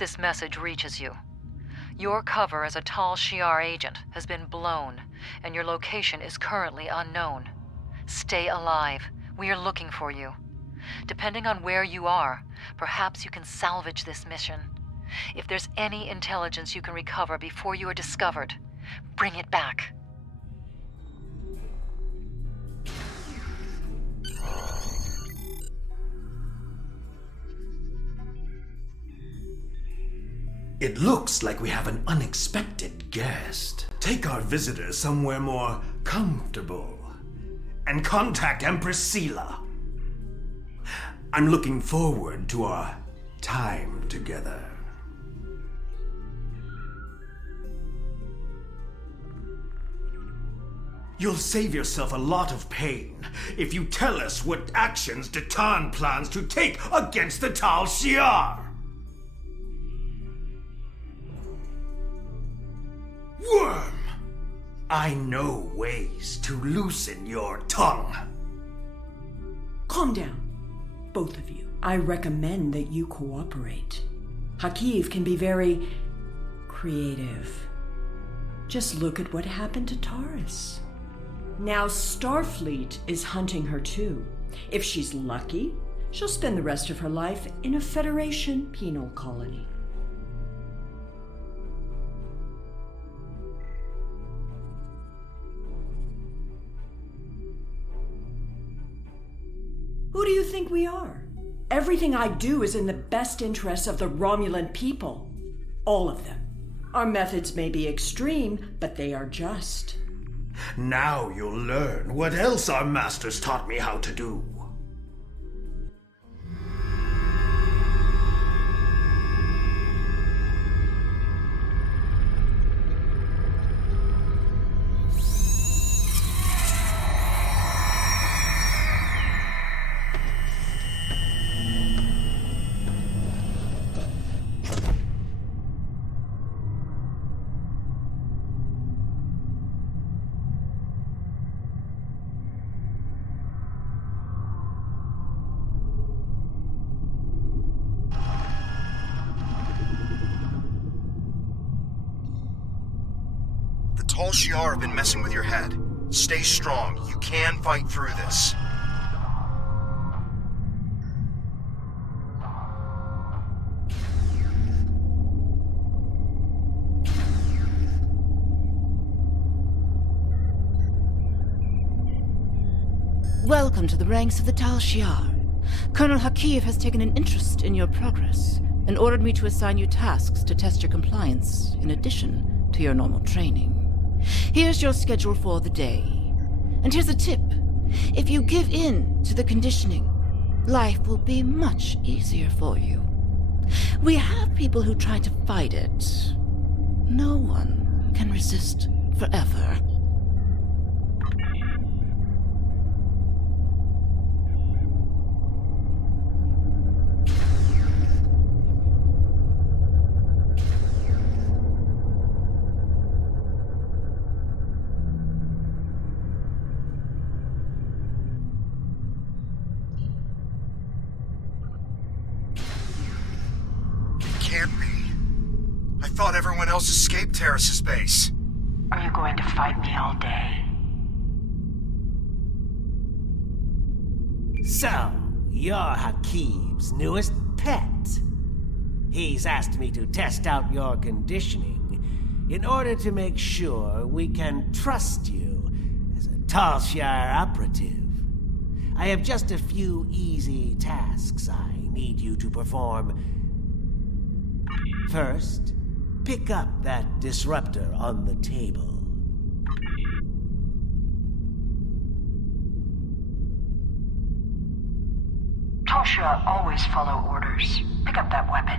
this message reaches you. Your cover as a Tal Shiar agent has been blown, and your location is currently unknown. Stay alive. We are looking for you. Depending on where you are, perhaps you can salvage this mission. If there's any intelligence you can recover before you are discovered, bring it back. It looks like we have an unexpected guest. Take our visitor somewhere more comfortable and contact Empress Sela. I'm looking forward to our time together. You'll save yourself a lot of pain if you tell us what actions Datan plans to take against the Tal Shiar. Worm! I know ways to loosen your tongue. Calm down, both of you. I recommend that you cooperate. Hakiv can be very creative. Just look at what happened to Taurus. Now Starfleet is hunting her too. If she's lucky, she'll spend the rest of her life in a Federation penal colony. Who do you think we are? Everything I do is in the best interests of the Romulan people. All of them. Our methods may be extreme, but they are just. Now you'll learn what else our masters taught me how to do. Tal Shiar have been messing with your head. Stay strong. You can fight through this. Welcome to the ranks of the Tal Shiar. Colonel Hakiv has taken an interest in your progress and ordered me to assign you tasks to test your compliance, in addition to your normal training. Here's your schedule for the day. And here's a tip. If you give in to the conditioning, life will be much easier for you. We have people who try to fight it. No one can resist forever. Can't be. I thought everyone else escaped Terrace's base. Are you going to fight me all day? So, you're Hakiv's newest pet. He's asked me to test out your conditioning in order to make sure we can trust you as a Tal Shiar operative. I have just a few easy tasks I need you to perform. First, pick up that disruptor on the table. Tal Shiar always follow orders. Pick up that weapon.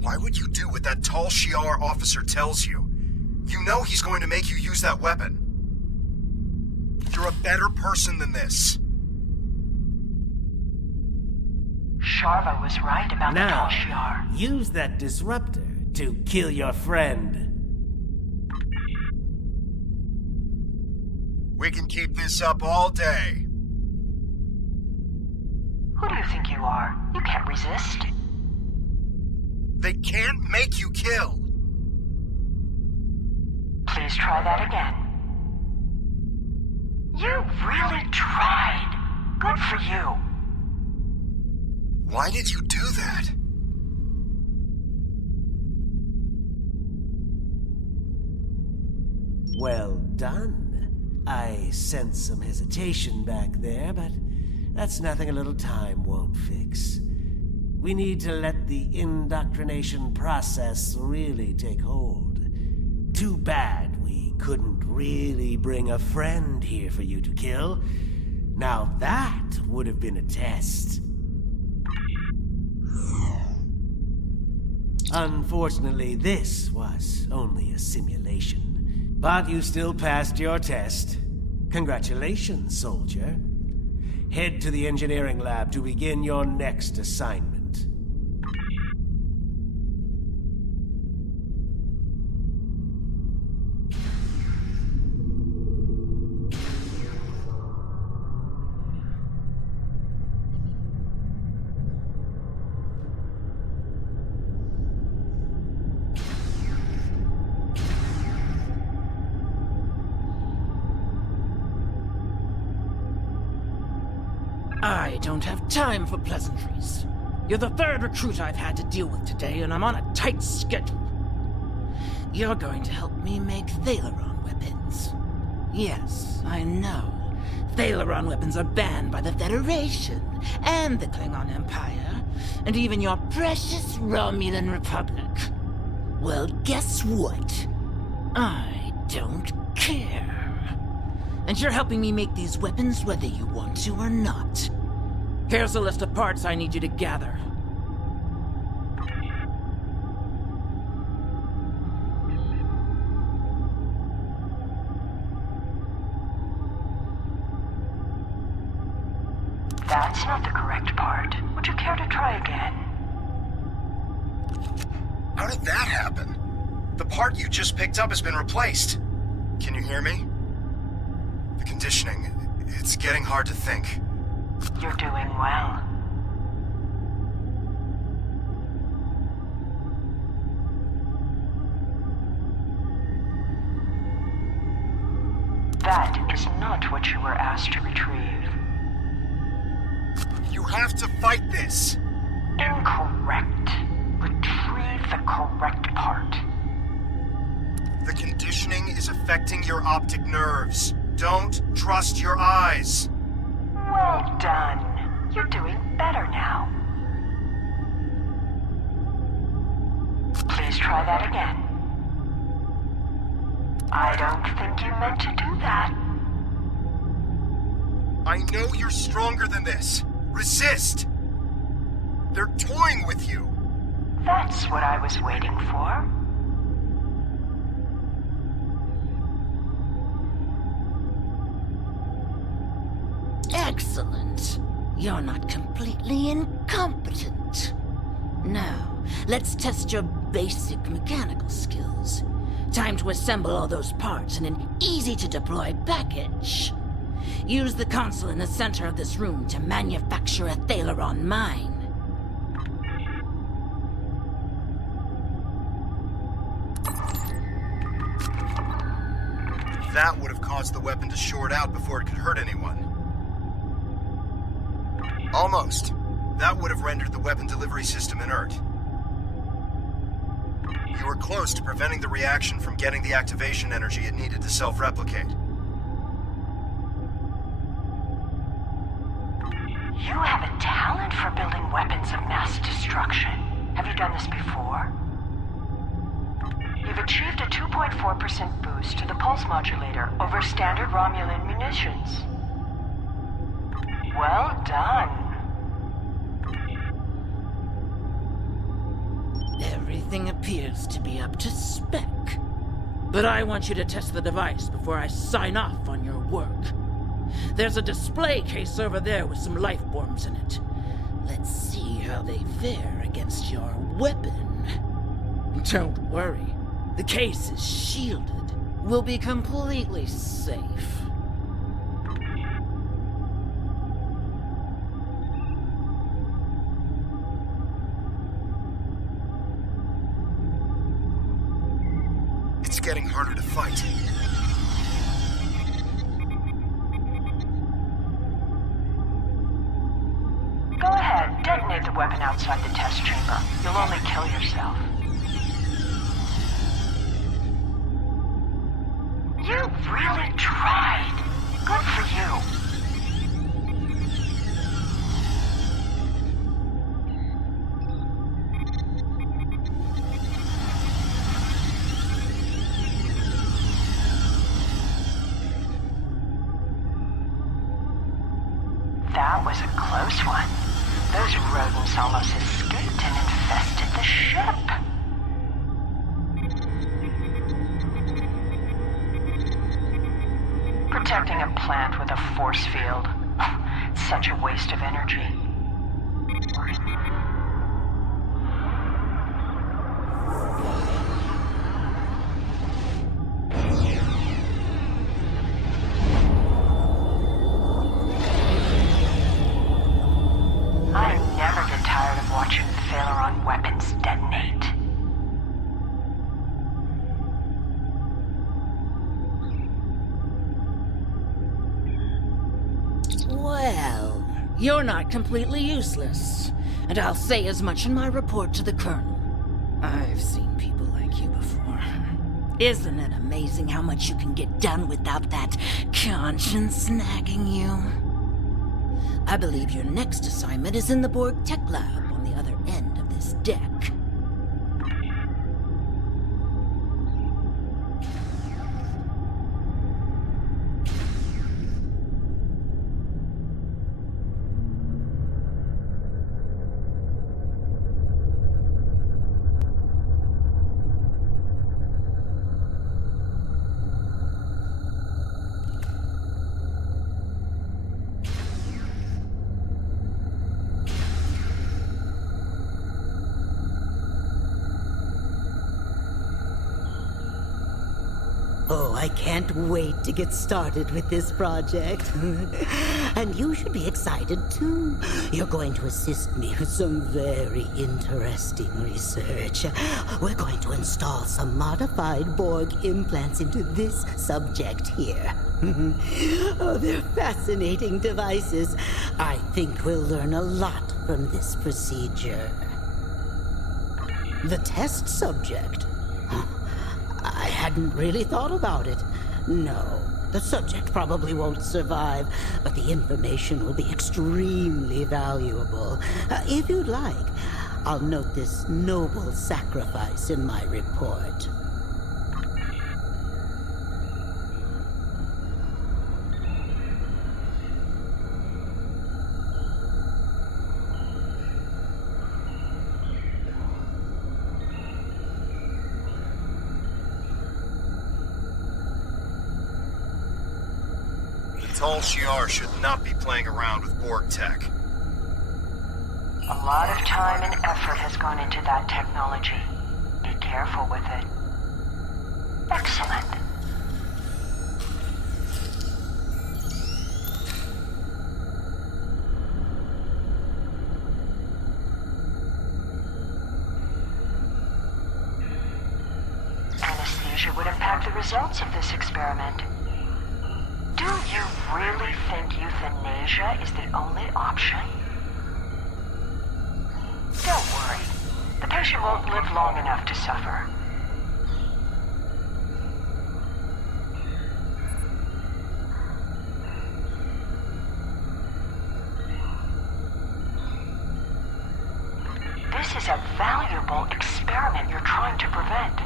Why would you do what that Tal Shiar officer tells you? You know he's going to make you use that weapon. You're a better person than this. Sharva was right about the Now, Tal Shiar. use that disruptor to kill your friend. We can keep this up all day. Who do you think you are? You can't resist. They can't make you kill. Please try that again. You really tried. Good for you. Why did you do that? Well done. I sense some hesitation back there, but that's nothing a little time won't fix. We need to let the indoctrination process really take hold. Too bad we couldn't really bring a friend here for you to kill. Now that would have been a test. Unfortunately, this was only a simulation. But you still passed your test. Congratulations, soldier. Head to the engineering lab to begin your next assignment. I don't have time for pleasantries. You're the third recruit I've had to deal with today, and I'm on a tight schedule. You're going to help me make Thaleron weapons. Yes, I know. Thaleron weapons are banned by the Federation, and the Klingon Empire, and even your precious Romulan Republic. Well, guess what? I don't care. And you're helping me make these weapons whether you want to or not. Here's a list of parts I need you to gather. That's not the correct part. Would you care to try again? How did that happen? The part you just picked up has been replaced. Can you hear me? The conditioning, it's getting hard to think. You're doing well. That is not what you were asked to retrieve. You have to fight this! Incorrect. Retrieve the correct part. The conditioning is affecting your optic nerves. Don't trust your eyes. Well done. You're doing better now. Please try that again. I don't think you meant to do that. I know you're stronger than this. Resist! They're toying with you. That's what I was waiting for. Excellent. You're not completely incompetent. Now, let's test your basic mechanical skills. Time to assemble all those parts in an easy-to-deploy package. Use the console in the center of this room to manufacture a Thaleron mine. That would have caused the weapon to short out before it could hurt anyone. Almost. That would have rendered the weapon delivery system inert. You were close to preventing the reaction from getting the activation energy it needed to self-replicate. You have a talent for building weapons of mass destruction. Have you done this before? You've achieved a 2.4% boost to the pulse modulator over standard Romulan munitions. Well done. Everything appears to be up to spec. But I want you to test the device before I sign off on your work. There's a display case over there with some life forms in it. Let's see how they fare against your weapon. Don't worry. The case is shielded. We'll be completely safe. getting harder to fight. Go ahead, detonate the weapon outside the test chamber. You'll only kill yourself. You really tried. Good for you. That was a close one. Those rodents almost escaped and infested the ship. Protecting a plant with a force field. Such a waste of energy. I never get tired of watching Thaleron weapons detonate. Well, you're not completely useless. And I'll say as much in my report to the Colonel. I've seen people like you before. Isn't it amazing how much you can get done without that conscience nagging you? I believe your next assignment is in the Borg Tech Lab on the other end of this deck. Oh, I can't wait to get started with this project. And you should be excited too. You're going to assist me with some very interesting research. We're going to install some modified Borg implants into this subject here. Oh, they're fascinating devices. I think we'll learn a lot from this procedure. The test subject? I hadn't really thought about it. No, the subject probably won't survive, but the information will be extremely valuable. If you'd like, I'll note this noble sacrifice in my report. Tal Shiar should not be playing around with Borg tech. A lot of time and effort has gone into that technology. Be careful with it. Excellent. Anesthesia would impact the results of this experiment. Do you really think euthanasia is the only option? Don't worry. The patient won't live long enough to suffer. This is a valuable experiment you're trying to prevent.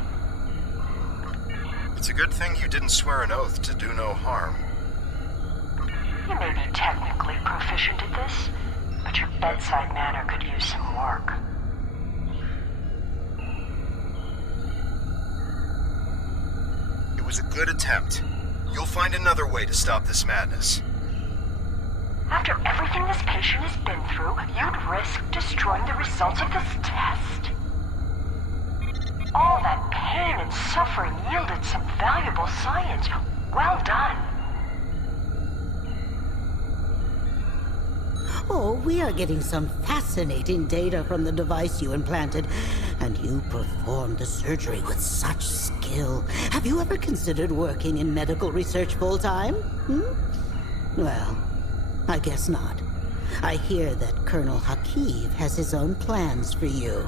It's a good thing you didn't swear an oath to do no harm. You may be technically proficient at this, but your bedside manner could use some work. It was a good attempt. You'll find another way to stop this madness. After everything this patient has been through, you'd risk destroying the results of this test. All that pain and suffering yielded some valuable science. Well done. Oh, we are getting some fascinating data from the device you implanted, And you performed the surgery with such skill. Have you ever considered working in medical research full-time? Well, I guess not. I hear that Colonel Hakiv has his own plans for you.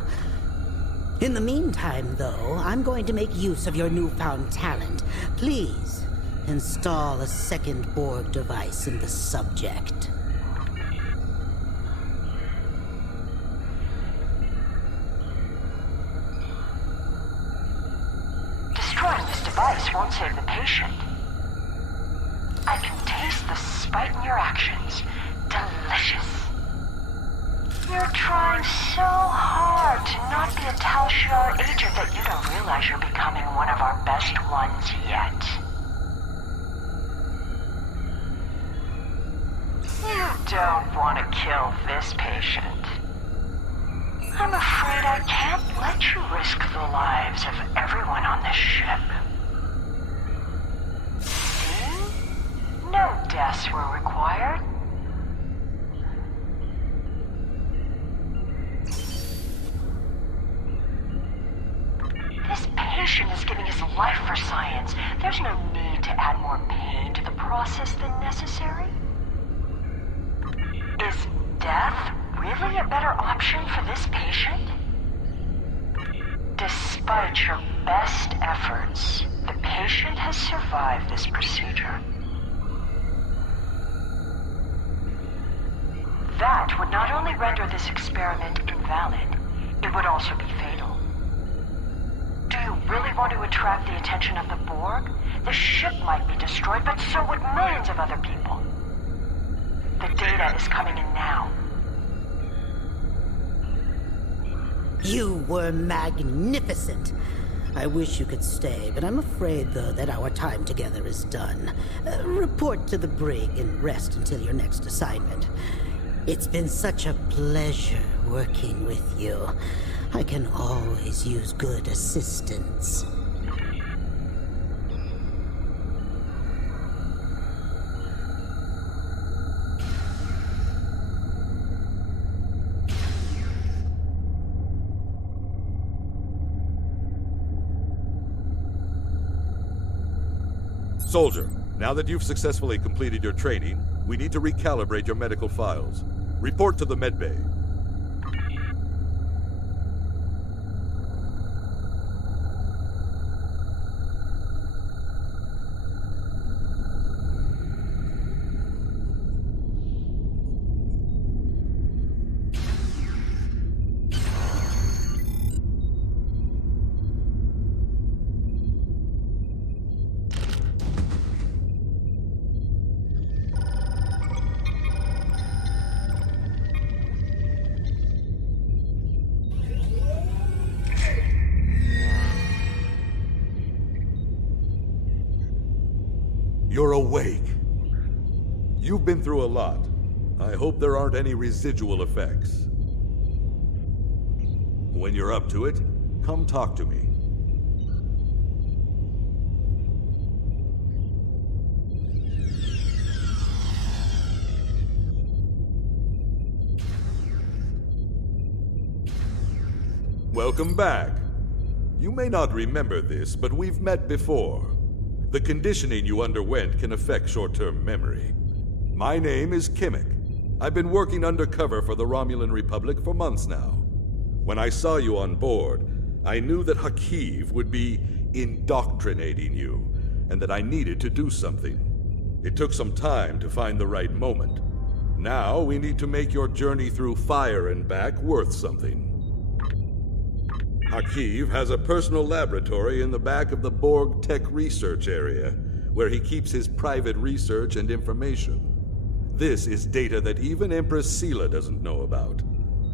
In the meantime, though, I'm going to make use of your newfound talent. Please, install a second Borg device in the subject. Destroying this device won't save the patient. I can taste the spite in your actions. Delicious. You're trying so hard to not be a Tal Shiar agent that you don't realize you're becoming one of our best ones yet. You don't want to kill this patient. I'm afraid I can't let you risk the lives of everyone on this ship. See? No deaths were required. This patient is giving his life for science. There's no need to add more pain to the process than necessary. Is death really a better option for this patient? Despite your best efforts, the patient has survived this procedure. That would not only render this experiment invalid, it would also be fatal. Do you really want to attract the attention of the Borg? The ship might be destroyed, but so would millions of other people. The data is coming in now. You were magnificent. I wish you could stay, but I'm afraid, though, that our time together is done. Report to the brig and rest until your next assignment. It's been such a pleasure working with you. I can always use good assistance. Soldier, now that you've successfully completed your training, we need to recalibrate your medical files. Report to the medbay. You're awake. You've been through a lot. I hope there aren't any residual effects. When you're up to it, come talk to me. Welcome back. You may not remember this, but we've met before. The conditioning you underwent can affect short-term memory. My name is Kimmick. I've been working undercover for the Romulan Republic for months now. When I saw you on board, I knew that Hakiv would be indoctrinating you, and that I needed to do something. It took some time to find the right moment. Now we need to make your journey through fire and back worth something. Hakiv has a personal laboratory in the back of the Borg Tech Research Area, where he keeps his private research and information. This is data that even Empress Sela doesn't know about.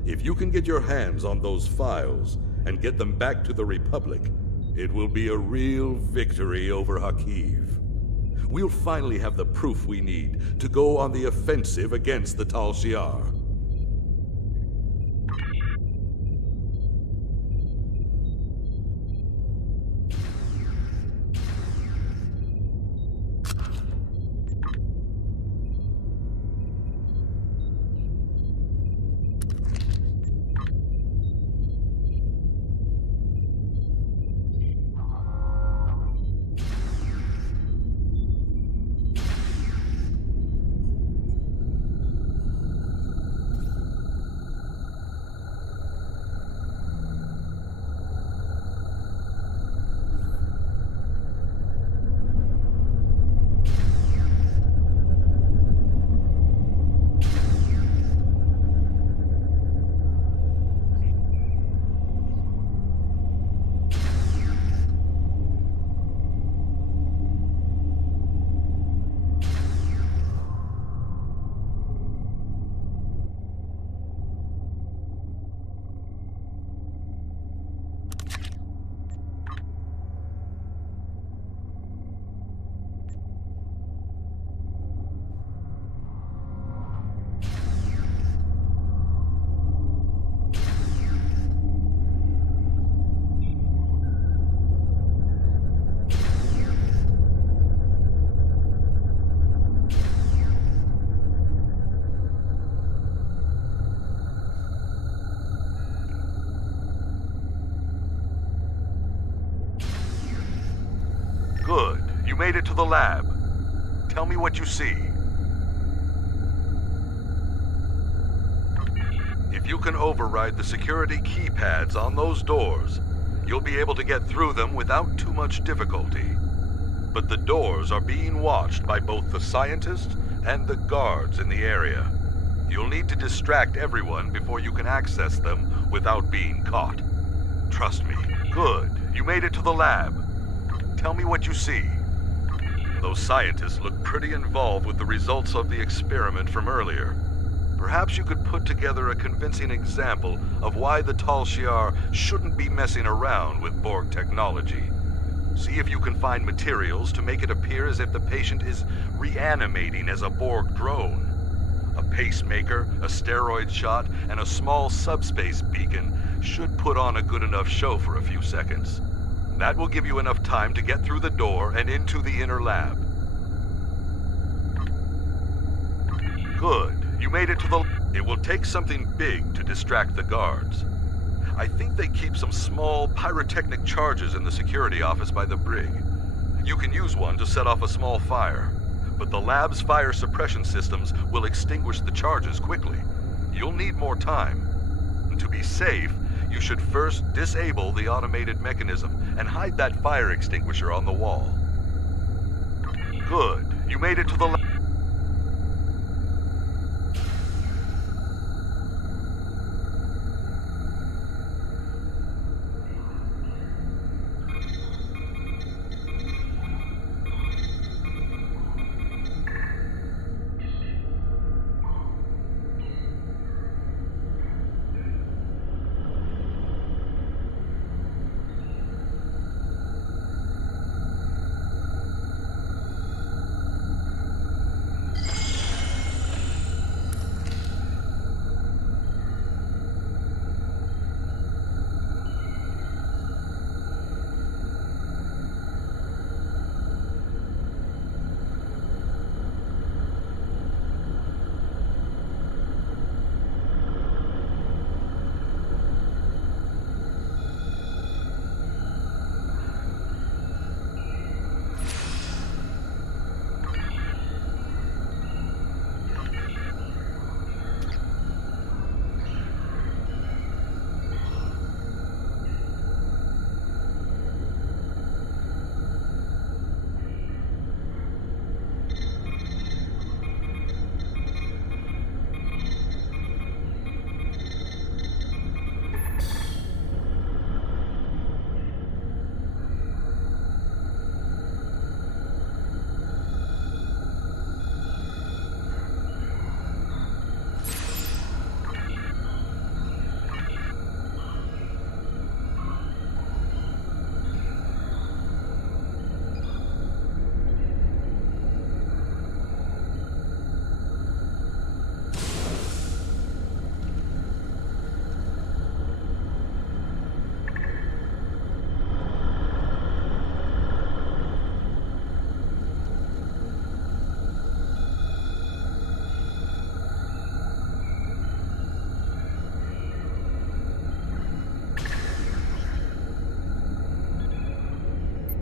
If you can get your hands on those files and get them back to the Republic, it will be a real victory over Hakiv. We'll finally have the proof we need to go on the offensive against the Tal Shiar. You made it to the lab. Tell me what you see. If you can override the security keypads on those doors, you'll be able to get through them without too much difficulty. But the doors are being watched by both the scientists and the guards in the area. You'll need to distract everyone before you can access them without being caught. Trust me. Good. You made it to the lab. Tell me what you see. Those scientists look pretty involved with the results of the experiment from earlier. Perhaps you could put together a convincing example of why the Tal Shiar shouldn't be messing around with Borg technology. See if you can find materials to make it appear as if the patient is reanimating as a Borg drone. A pacemaker, a steroid shot, and a small subspace beacon should put on a good enough show for a few seconds. That will give you enough time to get through the door and into the inner lab. Good. You made it to the... It will take something big to distract the guards. I think they keep some small pyrotechnic charges in the security office by the brig. You can use one to set off a small fire, but the lab's fire suppression systems will extinguish the charges quickly. You'll need more time. And to be safe, you should first disable the automated mechanism and hide that fire extinguisher on the wall. Good. You made it to the lab.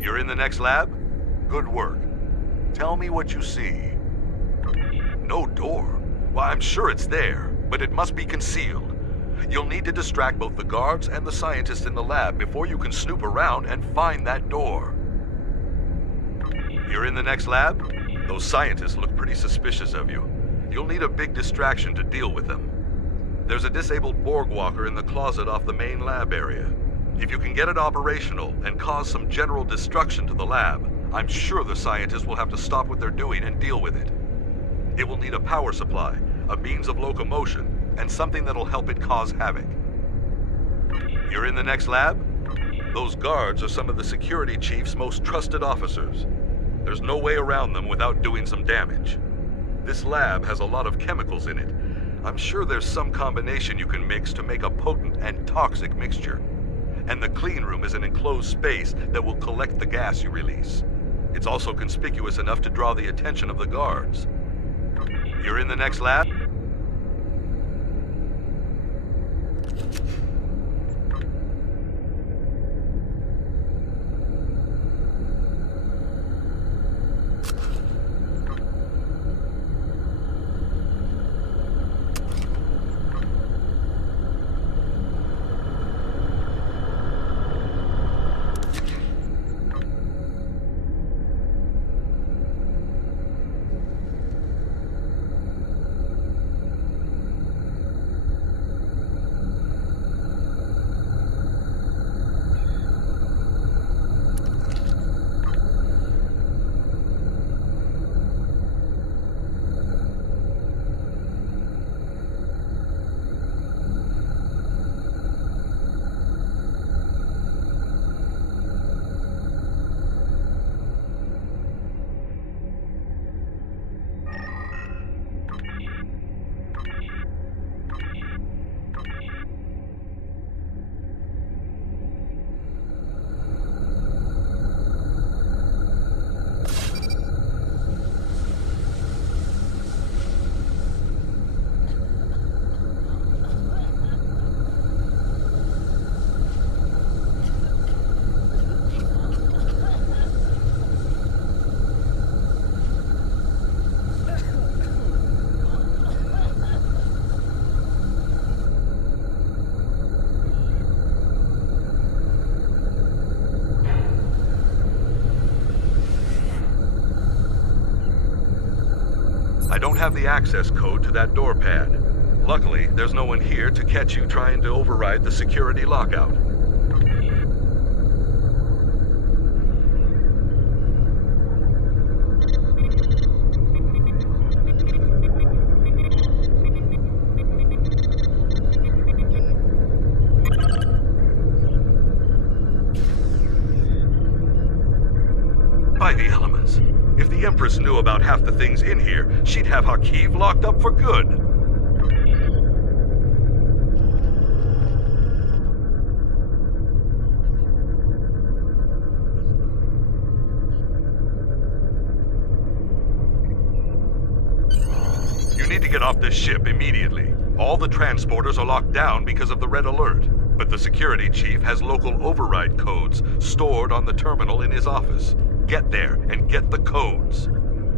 You're in the next lab? Good work. Tell me what you see. No door? Well, I'm sure it's there, but it must be concealed. You'll need to distract both the guards and the scientists in the lab before you can snoop around and find that door. You're in the next lab? Those scientists look pretty suspicious of you. You'll need a big distraction to deal with them. There's a disabled Borg walker in the closet off the main lab area. If you can get it operational and cause some general destruction to the lab, I'm sure the scientists will have to stop what they're doing and deal with it. It will need a power supply, a means of locomotion, and something that'll help it cause havoc. You're in the next lab? Those guards are some of the security chief's most trusted officers. There's no way around them without doing some damage. This lab has a lot of chemicals in it. I'm sure there's some combination you can mix to make a potent and toxic mixture. And the clean room is an enclosed space that will collect the gas you release. It's also conspicuous enough to draw the attention of the guards. You're in the next lab? don't have the access code to that door pad. Luckily, there's no one here to catch you trying to override the security lockout. By the elements. If the Empress knew about half the things in here, she'd have Hakiv locked up for good. You need to get off this ship immediately. All the transporters are locked down because of the red alert. But the security chief has local override codes stored on the terminal in his office. Get there and get the codes.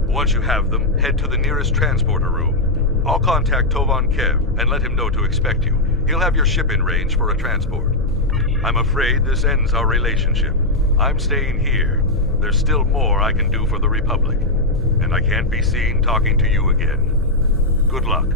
Once you have them, head to the nearest transporter room. I'll contact Tovan Kev and let him know to expect you. He'll have your ship in range for a transport. I'm afraid this ends our relationship. I'm staying here. There's still more I can do for the Republic. And I can't be seen talking to you again. Good luck.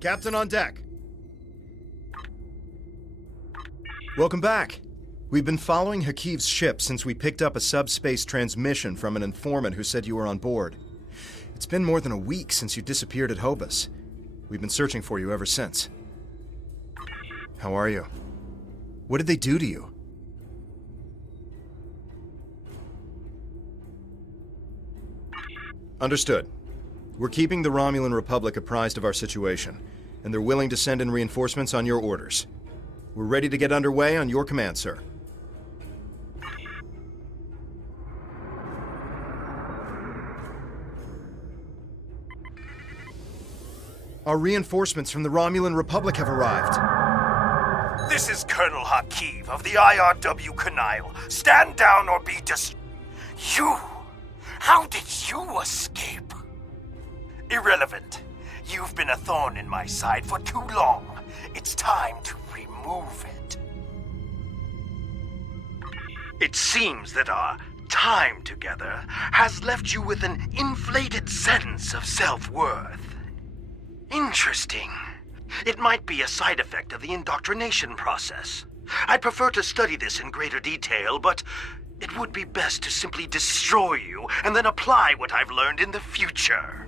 Captain on deck. Welcome back. We've been following Hakiv's ship since we picked up a subspace transmission from an informant who said you were on board. It's been more than a week since you disappeared at Hobus. We've been searching for you ever since. How are you? What did they do to you? Understood. We're keeping the Romulan Republic apprised of our situation, and they're willing to send in reinforcements on your orders. We're ready to get underway on your command, sir. Our reinforcements from the Romulan Republic have arrived. This is Colonel Hakiv of the IRW Canile. Stand down or be You! How did you escape? Irrelevant. You've been a thorn in my side for too long. It's time to remove it. It seems that our time together has left you with an inflated sense of self-worth. Interesting. It might be a side effect of the indoctrination process. I'd prefer to study this in greater detail, but it would be best to simply destroy you and then apply what I've learned in the future.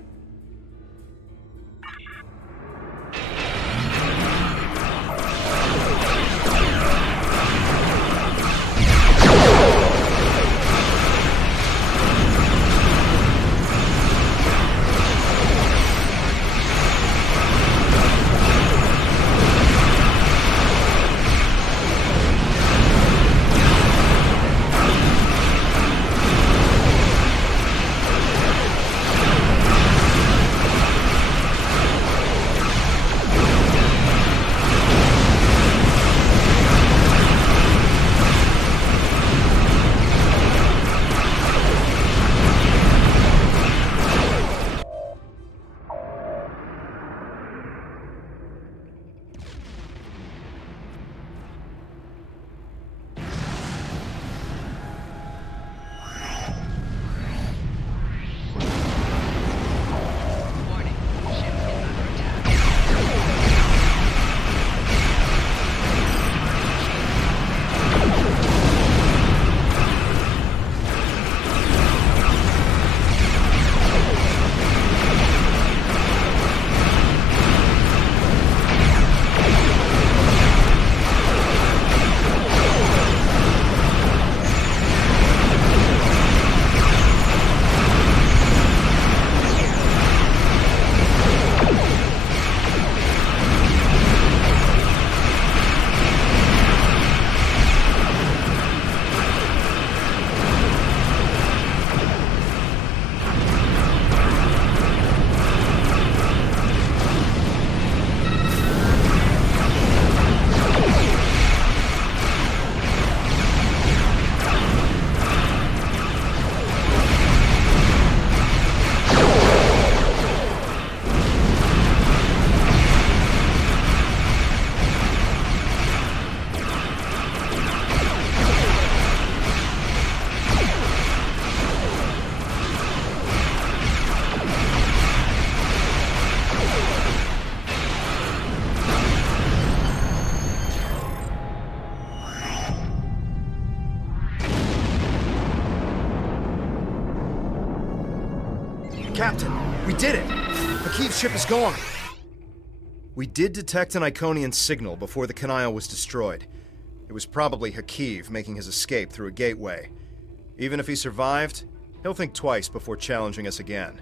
Captain, we did it! Hakiv's ship is gone! We did detect an Iconian signal before the Kanile was destroyed. It was probably Hakiv making his escape through a gateway. Even if he survived, he'll think twice before challenging us again.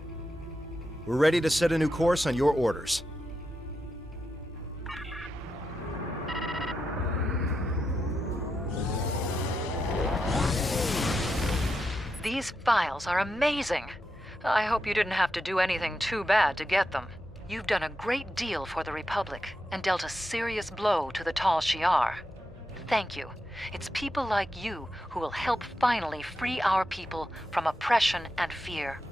We're ready to set a new course on your orders. These files are amazing. I hope you didn't have to do anything too bad to get them. You've done a great deal for the Republic and dealt a serious blow to the Tal Shiar. Thank you. It's people like you who will help finally free our people from oppression and fear.